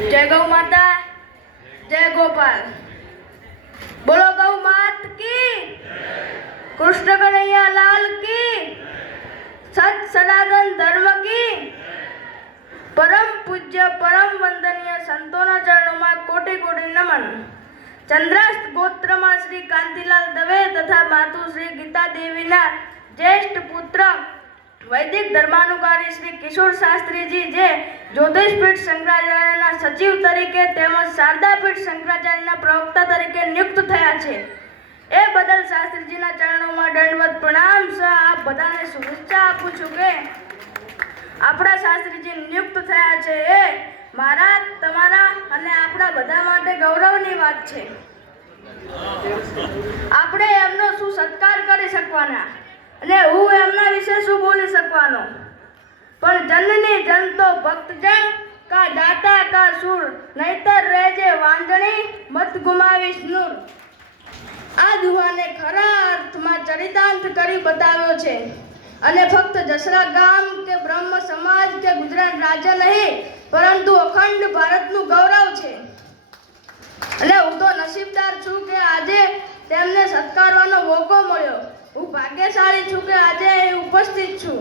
जय गौ माता, जय गोपाल। बोलो गौ मात की, कृष्ण कन्हैया लाल की, सत सनातन धर्म की। परम पूज्य परम वंदनीय संतोना चरणों में कोटि कोटि नमन। चंद्रास्त गोत्र में श्री कांतिलाल दवे तथा मातु श्री गीता देवी ना ज्येष्ठ पुत्र वैदिक धर्मानुकारी श्री किशोर शास्त्री जी जे ज्योतिषपीठ शंकराचार्यना सचिव तरीके तेमज शारदापीठ शंकराचार्यना प्रवक्ता तरीके नियुक्त थया छे। ए बदल शास्त्रीजीना चरणों दंडवत प्रणाम सह आप बधाने शुभेच्छा आपू छुं के आपણા શાસ્ત્રીજી નિયુક્ત થયા છે એ મારા તમારા અને આપણા બધા માટે ગૌરવની વાત છે। આપણે એમનો શું સત્કાર કરી શકવાના અને હું એમના વિશે શું બોલી શકવાનો, પણ જનની જન તો ભક્તજન કા દાતા કા સુર નહીતર રહેજે વાંજણી મત ગુમાવીશ નૂર। આ દુહાને ખરા અર્થમાં ચરિતાર્થ કરી બતાવ્યો છે અને ફક્ત જસરા ગામ કે બ્રહ્મ સમાજ કે ગુજરાત રાજ્ય નહીં પરંતુ અખંડ ભારતનું ગૌરવ છે। અને હું તો નસીબદાર છું કે આજે તેમને સત્કારવાનો મોકો મળ્યો। હું ભાગ્યશાળી છું કે આજે અહીં ઉપસ્થિત છું।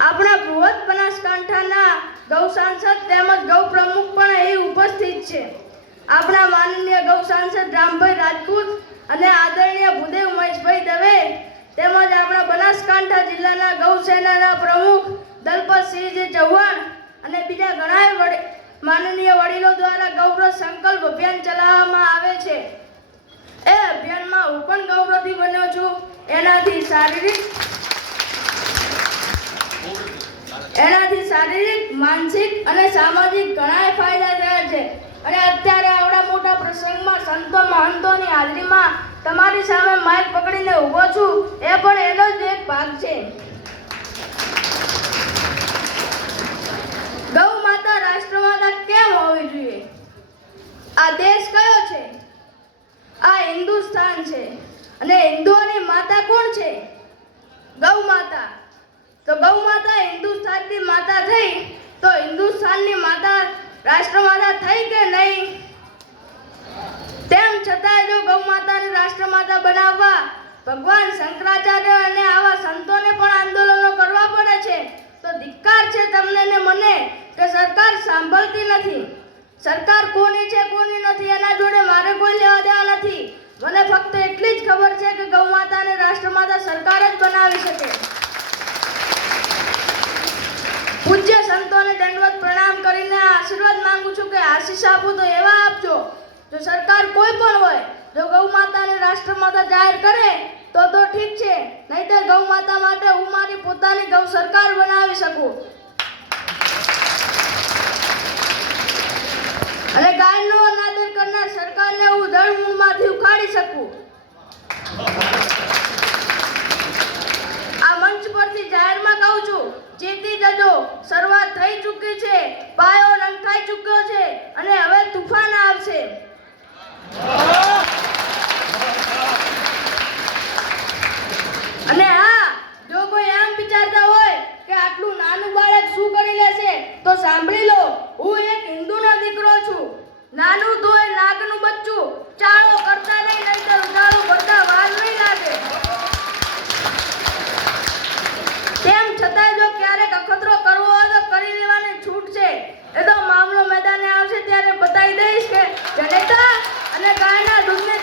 આપણા બૃહદ બનાસકાંઠાના ગૌ સાંસદ તેમજ ગૌ પ્રમુખ પણ અહીં ઉપસ્થિત છે। આપણા માનનીય ગૌ સાંસદ રામભાઈ રાજપૂત અને આદરણીય ભૂદેવ મહેશભાઈ દવે તેમજ આપણા બનાસકાંઠા જિલ્લાના ગૌ સેનાના પ્રમુખ દલપતસિંહજી ચૌહાણ અને બીજા ઘણા માનનીય વડીલો દ્વારા ગૌરવ સંકલ્પ અભિયાન ચલાવવામાં આવે છે। એ અભિયાનમાં હું પણ ગૌરવથી બન્યો છું। એનાથી શારીરિક માનસિક અને સામાજિક ઘણા ફાયદા થયા છે। અને અત્યારે આવડા મોટા પ્રસંગમાં સંતો મહંતોની હાજરીમાં તમારી સામે માઇક પકડીને ઊભો છું એ પણ એનો જ એક ભાગ છે। ગૌ માતા રાષ્ટ્રમાતા કેમ હોવી જોઈએ? આ દેશ કયો છે? આ હિન્દુસ્તાન છે અને હિન્દુઓની માતા કોણ છે? ગૌ માતા। તો ગૌ માતા હિન્દુસ્તાનની માતા થઈ તો હિન્દુસ્તાનની માતા રાષ્ટ્રમાતા થઈ કે નહીં? તેમ છતાં જો ગૌ માતાને રાષ્ટ્રમાતા બનાવવા ભગવાન શંકરાચાર્ય અને આવા સંતોને પણ આંદોલનો કરવા પડે છે તો ધિક્કાર છે તમને ને મને કે સરકાર સાંભળતી નથી। સરકાર કોની છે કોની નથી એના જોડે મારે કોઈ લેવા દેવા નથી। મને ફક્ત એટલી જ ખબર છે કે ગૌ માતાને રાષ્ટ્રમાતા સરકાર જ બનાવી શકે। પૂજ્ય સંતોને દંડવત પ્રણામ કરીને આશીર્વાદ માંગુ છું કે આશીષ આપો તો એવા આપજો જો સરકાર કોઈ પણ હોય જો ગૌ માતાને રાષ્ટ્રમાતા જાહેર કરે તો ઠીક છે, નહીંતર ગૌ માતા માટે હું મારી પોતાની ગૌ સરકાર બનાવી શકું અને ગાયનો અનાદર કરનાર સરકારને હું ધરમૂળમાંથી ઉખાડી શકું। આ મંચ પરથી જાહેરમાં કહું છું, જીતી જજો। શરૂઆત થઈ ચૂકી છે, પાયો નંખાઈ ચૂક્યો છે અને હવે તુફાન આવશે। અને હા, જો કોઈ એમ વિચારતા હોય કે આટલું નાનું બાળક શું કરી લેશે તો સાંભળી લો, હું એક હિન્દુનો દીકરો છું। નાનું તોય નાગનું બચ્ચું, ચાળો કરતા નહીં નહીંતર ઉજાળો કરતા વાર નહીં લાગે। તેમ છતાં જો ક્યારેક અખતરો કરવો હોય તો કરી લેવાની છૂટ છે। એ તો મામલો મેદાને આવશે ત્યારે બતાવી દઈશ કે જનેતા અને ગાયના દૂધને